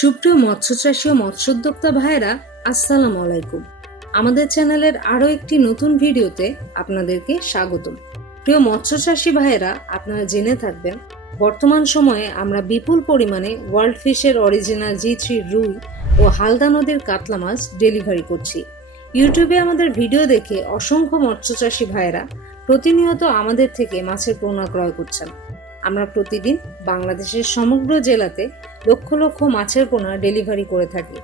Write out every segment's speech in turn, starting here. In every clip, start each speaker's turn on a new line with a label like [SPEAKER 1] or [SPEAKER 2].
[SPEAKER 1] সুপ্রিয় মৎস্যচাষী ও মৎস্যোদ্যোক্তা ভাইয়েরা, আসসালাম আলাইকুম। আমাদের চ্যানেলের আরও একটি নতুন ভিডিওতে আপনাদেরকে স্বাগতম। প্রিয় মৎস্যচাষী ভাইয়েরা, আপনারা জেনে থাকবেন, বর্তমান সময়ে আমরা বিপুল পরিমাণে ওয়ার্ল্ড ফিশের অরিজিনাল জি থ্রি রুই ও হালদা নদীর কাতলা মাছ ডেলিভারি করছি। ইউটিউবে আমাদের ভিডিও দেখে অসংখ্য মৎস্যচাষী ভাইয়েরা প্রতিনিয়ত আমাদের থেকে মাছের পোনা ক্রয় করছেন। আমরা প্রতিদিন বাংলাদেশের সমগ্র জেলাতে লক্ষ লক্ষ মাছের পোনা ডেলিভারি করে থাকি।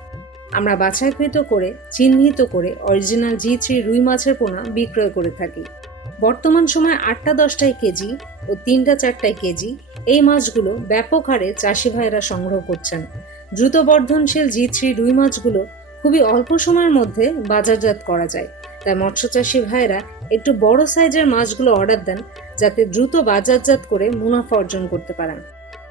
[SPEAKER 1] আমরা বাছাইকৃত করে, চিহ্নিত করে অরিজিনাল জি থ্রি রুই মাছের পোনা বিক্রয় করে থাকি। বর্তমান সময় আটটা দশটায় কেজি ও তিনটা চারটায় কেজি এই মাছগুলো ব্যাপক হারে চাষি ভাইয়েরা সংগ্রহ করছেন। দ্রুত বর্ধনশীল জি থ্রি রুই মাছগুলো খুবই অল্প সময়ের মধ্যে বাজারজাত করা যায়। তাই মৎস্য চাষি ভাইয়েরা একটু বড় সাইজের মাছগুলো অর্ডার দেন যাতে দ্রুত বাজারজাত করে মুনাফা অর্জন করতে পারেন।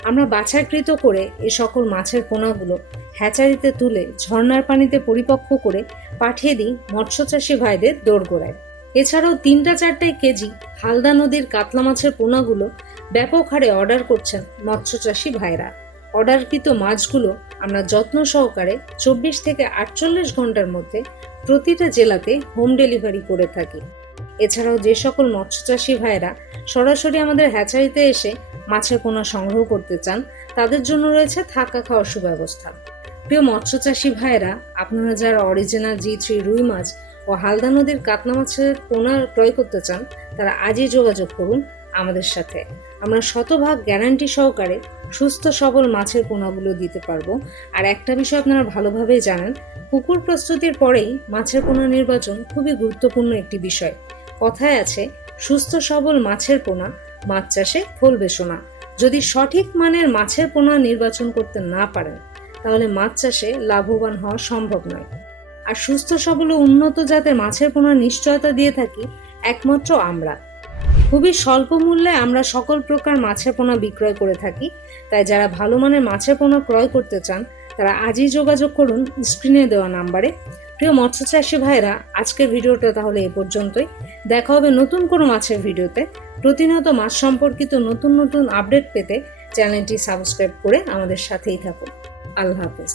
[SPEAKER 1] আমরা বাছাইকৃত করে এ সকল মাছের পোনাগুলো হ্যাচারিতে তুলে ঝর্ণার পানিতে পরিপক্ক করে পাঠিয়ে দিই মৎস্যচাষী ভাইদের দোরগোড়ায়। এছাড়াও তিনটা চারটায় কেজি হালদা নদীর কাতলা মাছের পোনাগুলো ব্যাপক হারে অর্ডার করছেন মৎস্যচাষী ভাইরা। অর্ডারকৃত মাছগুলো আমরা যত্ন সহকারে চব্বিশ থেকে আটচল্লিশ ঘণ্টার মধ্যে প্রতিটা জেলাতে হোম ডেলিভারি করে থাকি। এছাড়াও যে সকল মৎস্যচাষী ভাইরা সরাসরি আমাদের হ্যাচারিতে এসে মাছের পোনা সংগ্রহ করতে চান, তাদের জন্য রয়েছে থাকা খাওয়ার সুব্যবস্থা। প্রিয় মৎস্যচাষী ভাইরা আপনারা যারা অরিজিনাল জি থ্রি রুই মাছ ও হালদা নদীর কাতলা মাছের পোনা ক্রয় করতে চান, তারা আজই যোগাযোগ করুন আমাদের সাথে। আমরা শতভাগ গ্যারান্টি সহকারে সুস্থ সবল মাছের পোনাগুলো দিতে পারব। আর একটা বিষয় আপনারা ভালোভাবেই জানেন, পুকুর প্রস্তুতির পরেই মাছের পোনা নির্বাচন খুবই গুরুত্বপূর্ণ একটি বিষয়। কথায় আছে সুস্থ সবল মাছের পোনা, মাছ চাষে ফলবে সোনা। যদি সঠিক মানের মাছের পোনা নির্বাচন করতে না পারেন, তাহলে মাছ চাষে লাভবান হওয়া সম্ভব নয়। আর সুস্থ সবল ও উন্নত জাতের মাছের পোনা নিশ্চয়তা দিয়ে থাকি একমাত্র আমরা। খুবই স্বল্প মূল্যে আমরা সকল প্রকার মাছের পোনা বিক্রয় করে থাকি, তাই যারা ভালো মানের মাছের পোনা ক্রয় করতে চান, তারা আজই যোগাযোগ করুন স্ক্রিনে দেওয়া নাম্বারে। প্রিয় মৎস্যচাষী ভাইরা আজকের ভিডিওটা তাহলে এ পর্যন্তই। দেখা হবে নতুন কোনো মাছের ভিডিওতে। প্রতিনিয়ত মাছ সম্পর্কিত নতুন নতুন আপডেট পেতে চ্যানেলটি সাবস্ক্রাইব করে আমাদের সাথেই থাকুন। আল্লাহ হাফেজ।